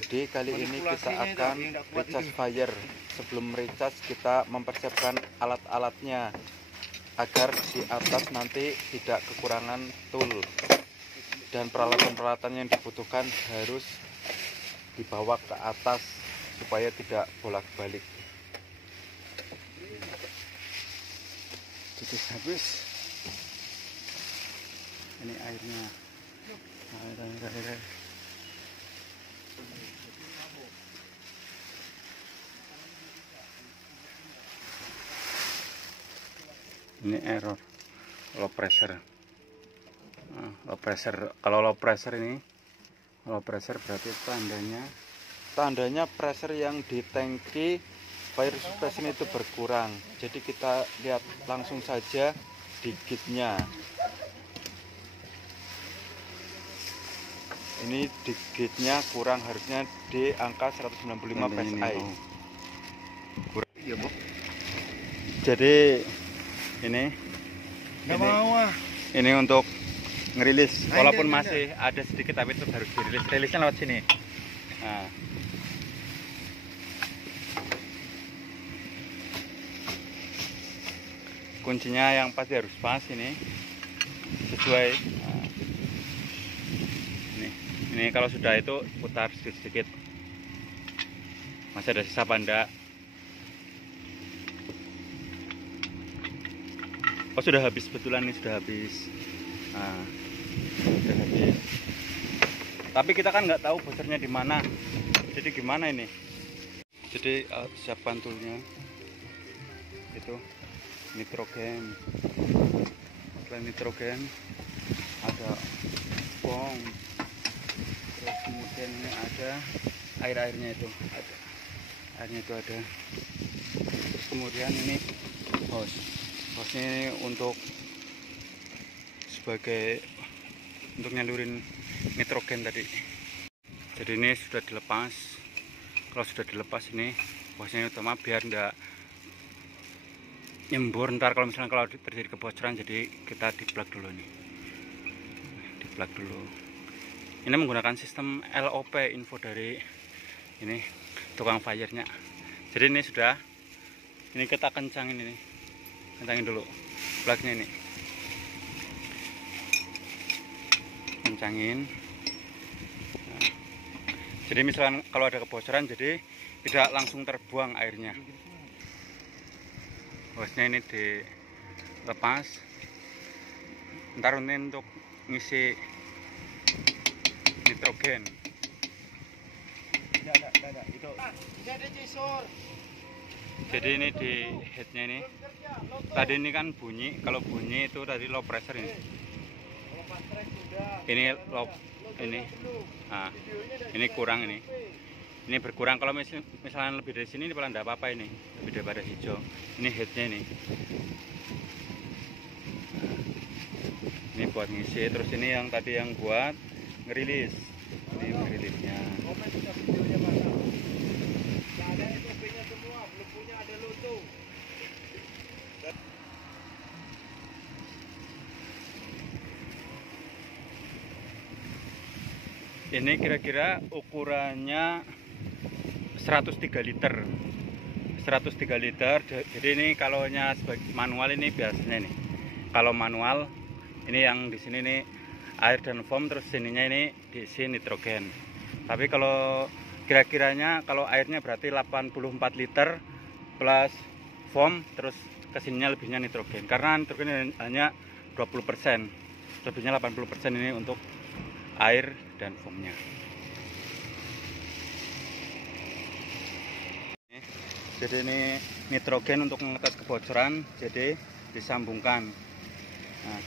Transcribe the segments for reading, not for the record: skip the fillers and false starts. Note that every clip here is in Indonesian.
Jadi kali ini kita akan recharge fire. Sebelum recharge kita mempersiapkan alat-alatnya agar di atas nanti tidak kekurangan tool, dan peralatan-peralatan yang dibutuhkan harus dibawa ke atas supaya tidak bolak-balik. Jadi habis ini airnya. Air. Ini error low pressure. Low pressure. Kalau low pressure ini, low pressure berarti tandanya pressure yang di tangki fire suppression itu berkurang. Jadi kita lihat langsung saja di gauge-nya. Ini di gauge-nya kurang, harusnya di angka 195 psi. Iya, Bu. Jadi ini untuk ngerilis, walaupun masih ada sedikit tapi itu harus dirilis. Rilisnya lewat sini. Nah. Kuncinya yang pasti harus pas ini, sesuai. Nah. Ini kalau sudah itu putar sedikit-sedikit. Masih ada sisa apa enggak? Oh, sudah habis, betulan nih, sudah habis. Nah, sudah habis. Tapi kita kan nggak tahu bocornya di mana. Jadi gimana ini? Jadi siapkan toolnya. Itu nitrogen. Selain nitrogen ada foam. Terus kemudian ini ada airnya itu ada. Airnya itu ada. Terus kemudian ini hose. Hose ini untuk nyalurin nitrogen tadi. Jadi ini sudah dilepas. Kalau sudah dilepas ini hose-nya utama biar enggak nyembur ntar kalau misalnya kalau terjadi kebocoran. Jadi kita di-plug dulu nih. Di-plug dulu. Ini menggunakan sistem LOP, info dari ini tukang fire-nya. Jadi ini sudah, ini kita kencangin ini. Kencangin dulu plugnya ini, kencangin. Nah, jadi misalkan kalau ada kebocoran, jadi tidak langsung terbuang airnya. Hose-nya ini dilepas. Ntar ini untuk ngisi nitrogen. Tidak, itu. Jadi ini di headnya ini. Tadi ini kan bunyi, kalau bunyi itu tadi low pressure ini. Ini low, ini. Nah, ini kurang ini. Ini berkurang. Kalau misalnya lebih dari sini ini paling tidak apa-apa ini. Lebih daripada hijau. Ini headnya ini. Ini buat ngisi. Terus ini yang tadi yang buat ngerilis. Ini ngerilisnya. Ini kira-kira ukurannya 103 liter. 103 liter. Jadi ini kalau sebagai manual ini biasanya nih. Kalau manual ini yang di sini nih air dan foam, terus sininya ini diisi nitrogen. Tapi kalau kira-kiranya kalau airnya berarti 84 liter plus foam, terus kesininya lebihnya nitrogen. Karena nitrogen hanya 20%. Lebihnya 80% ini untuk air dan foamnya. Jadi ini nitrogen untuk mengetes kebocoran, jadi disambungkan. Nah.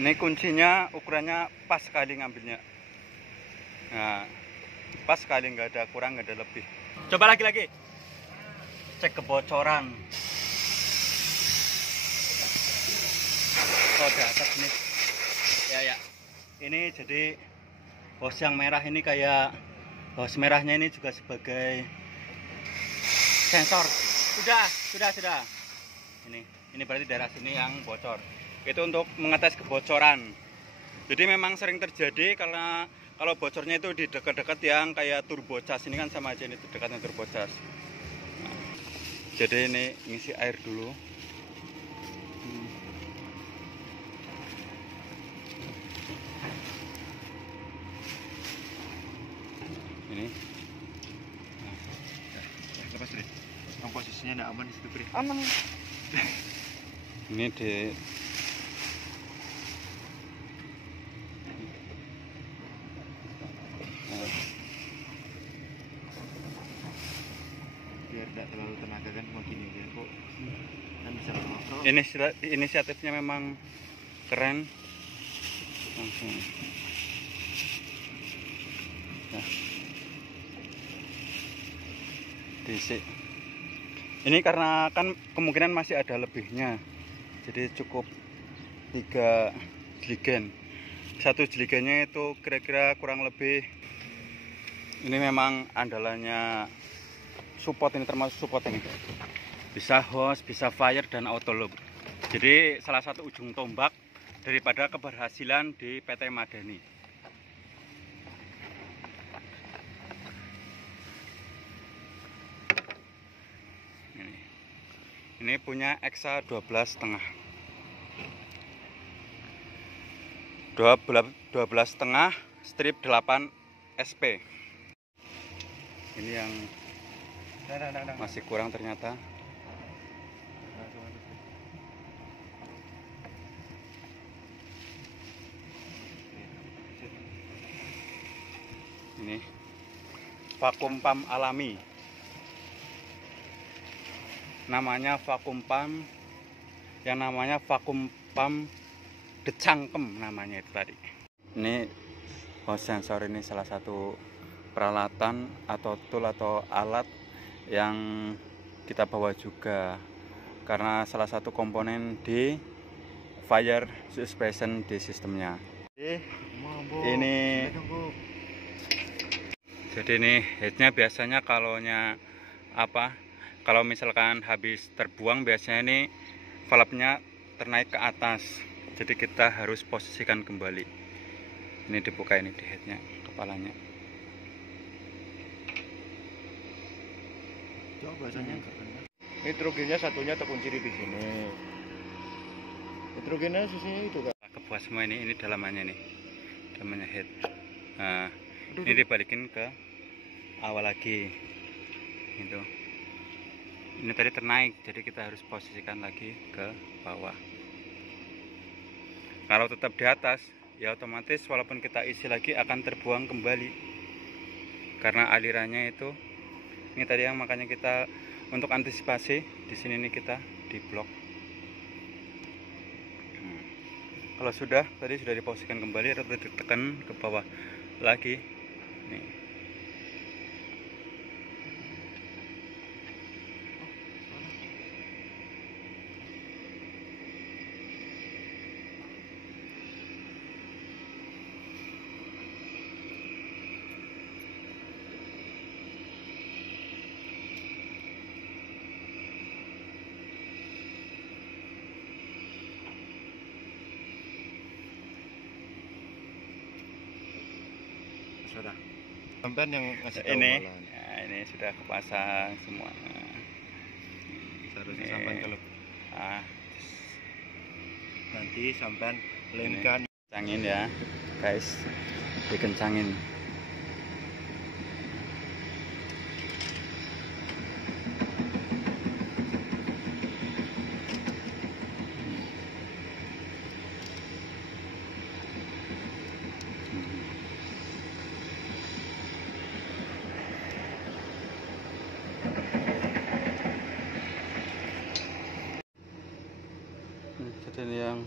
Ini kuncinya ukurannya pas sekali ngambilnya. Nah, pas sekali, nggak ada kurang, nggak ada lebih. Coba lagi. Cek kebocoran. Oh, di atas nih. Ya. Ini jadi hose yang merah ini kayak hose merahnya ini juga sebagai sensor. Sudah. Ini. Ini berarti daerah sini yang bocor. Itu untuk mengetes kebocoran. Jadi memang sering terjadi karena kalau bocornya itu di dekat-dekat yang kayak turbocas. Ini kan sama aja, ini dekatnya turbocas. Nah, jadi ini ngisi air dulu. Ini. Lepas Bre. Posisinya tidak aman di situ Bre. Aman. Ini di Biar tidak terlalu tenaga kan begini biar kok kan bisa masuk. ini inisiatifnya memang keren. Langsung. Nah. Diisi. Ini karena kan kemungkinan masih ada lebihnya. Jadi cukup 3 jeligen. 1 jeligennya itu kira-kira kurang lebih, ini memang andalannya support, ini termasuk support ini. Bisa hose, bisa fire dan auto loop. Jadi salah satu ujung tombak daripada keberhasilan di PT Madani. Ini punya Exa 12,5. 12,5 strip 8 SP. Ini yang masih kurang ternyata. Ini vakum pump alami. Namanya vakum pump, yang namanya vakum pump decangkem namanya itu tadi. Ini hose sensor, ini salah satu peralatan atau tool atau alat yang kita bawa juga karena salah satu komponen di fire suspension di sistemnya. Ini jadi ini headnya biasanya kalau misalkan habis terbuang biasanya ini valve-nya ternaik ke atas, jadi kita harus posisikan kembali. Ini dibuka, ini di headnya, kepalanya. Coba bahasanya nitrogennya satunya terkunci di sini. Nitrogennya sisinya itu kan. Kebuat semua ini dalamannya nih, dalamannya head. Nah, ini dibalikin ke awal lagi, itu. Ini tadi ternaik, jadi kita harus posisikan lagi ke bawah. Kalau tetap di atas, ya otomatis walaupun kita isi lagi akan terbuang kembali. Karena alirannya itu, ini tadi yang makanya kita untuk antisipasi di sini nih kita di blok. Kalau tadi sudah diposisikan kembali, atau ditekan ke bawah lagi. Nih. Sudah. Sampai yang ngasih tahu Ini, nah, ini sudah kepasang semua. Seharusnya sampai kalau nanti sampai lemkan. Kencangin ya, guys, dikencangin. Jadi ini yang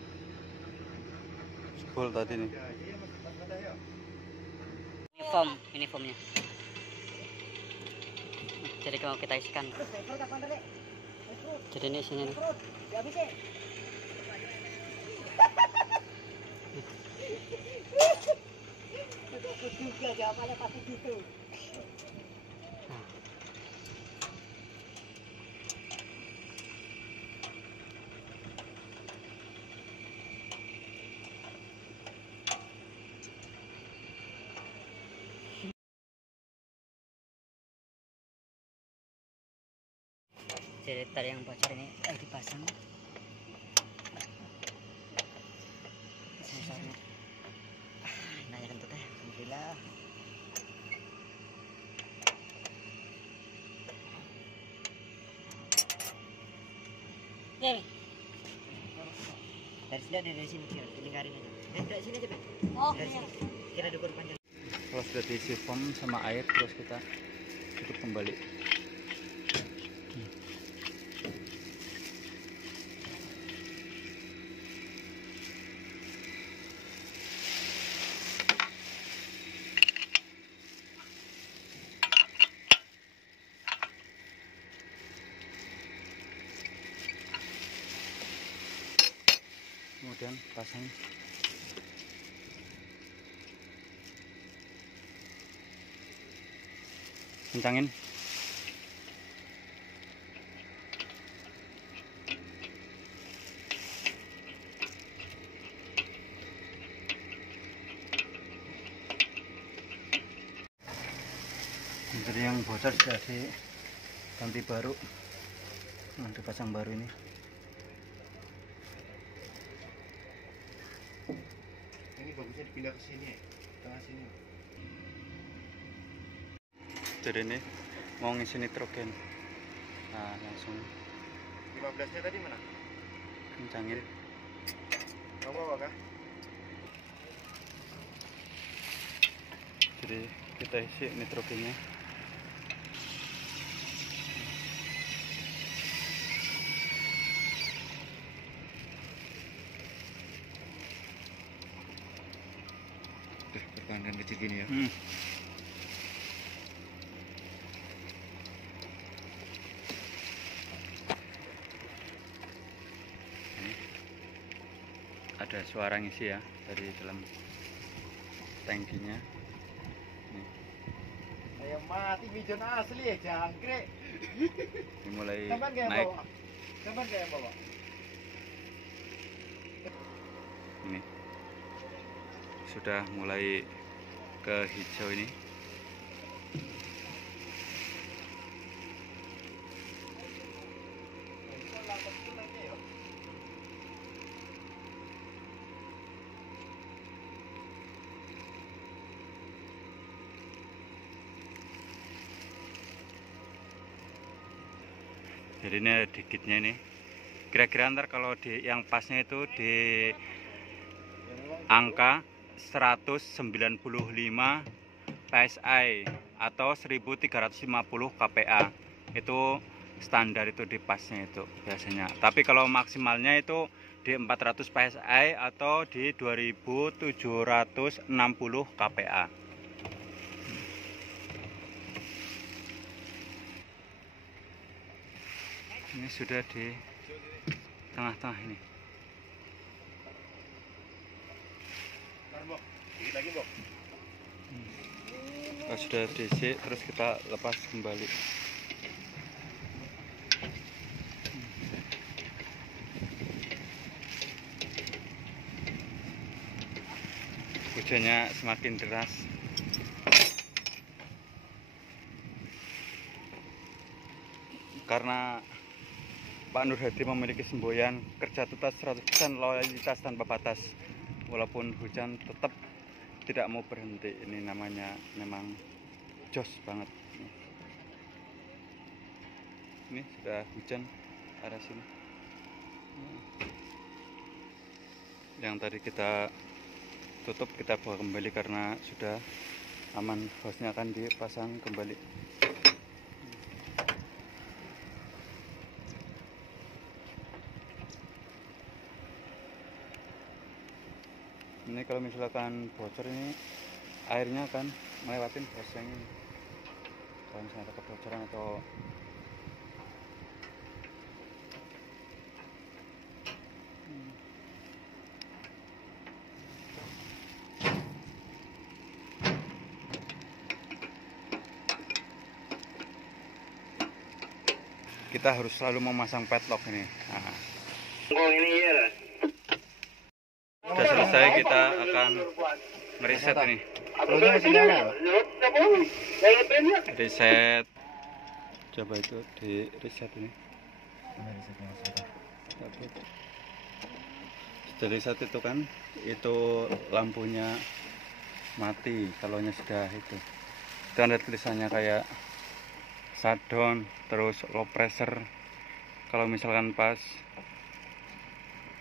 jebol tadi nih. Ini formnya. Jadi kalau kita isikan. Jadi ini isinya nih. Jadi tali yang bocor ini dipasang. Sensornya. Nah, ya kentut ya. Alhamdulillah. Nih. Dari sini kira lingkarin aja. Dari sini aja, Pak. Oh, dari sini. Kira dukur panjang. Kalau sudah diisi foam sama air, terus kita tutup kembali. Kemudian pasang kencangin. Jadi yang bocor sudah diganti baru, nah, dipasang baru ini. Ini bagusnya dipindah ke sini, tengah sini. Jadi ini mau ngisi nitrogen, nah langsung 15-nya tadi mana? kencangin. Kamu bawa kah? Jadi kita isi nitrogennya. Pertahanan kecil gini ya. Ada suara ngisi ya dari dalam tangkinya. Ayam mati pigeon asli ya, jangkrik. Ini mulai Kapan kayak naik. bawa? Kapan kayak bawa? Ini sudah mulai ke hijau ini. Jadi ini ada dikitnya ini. Kira-kira ntar kalau di yang pasnya itu di angka 195 PSI atau 1350 kPa. Itu standar itu di pasnya itu biasanya. Tapi kalau maksimalnya itu di 400 PSI atau di 2760 kPa. Ini sudah di tengah-tengah ini. Kalau sudah diisi, terus kita lepas kembali. Hujannya semakin deras. Karena Pak Nur Hadi memiliki semboyan kerja tuntas 100% loyalitas tanpa batas. Walaupun hujan tetap tidak mau berhenti. Ini namanya memang jos banget. Ini sudah hujan arah sini. Yang tadi kita tutup kita bawa kembali karena sudah aman, hosnya akan dipasang kembali. Ini kalau misalkan bocor ini airnya akan melewatin hose ini. Kalau misalnya ada kebocoran atau kita harus selalu memasang padlock ini. Nah. Sudah selesai, kita akan mereset ini. Reset. Coba itu di reset ini. Ada risetnya sudah. Dari saat itu kan itu lampunya mati kalau sudah itu dan ada tulisannya kayak shutdown terus low pressure, kalau misalkan pas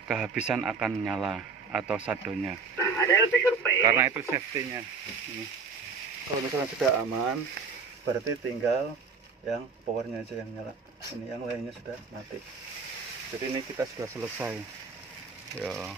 kehabisan akan nyala atau shutdownnya, karena itu safety-nya. Ini kalau misalkan sudah aman berarti tinggal yang powernya aja yang nyala, ini yang lainnya sudah mati. Jadi ini kita sudah selesai ya.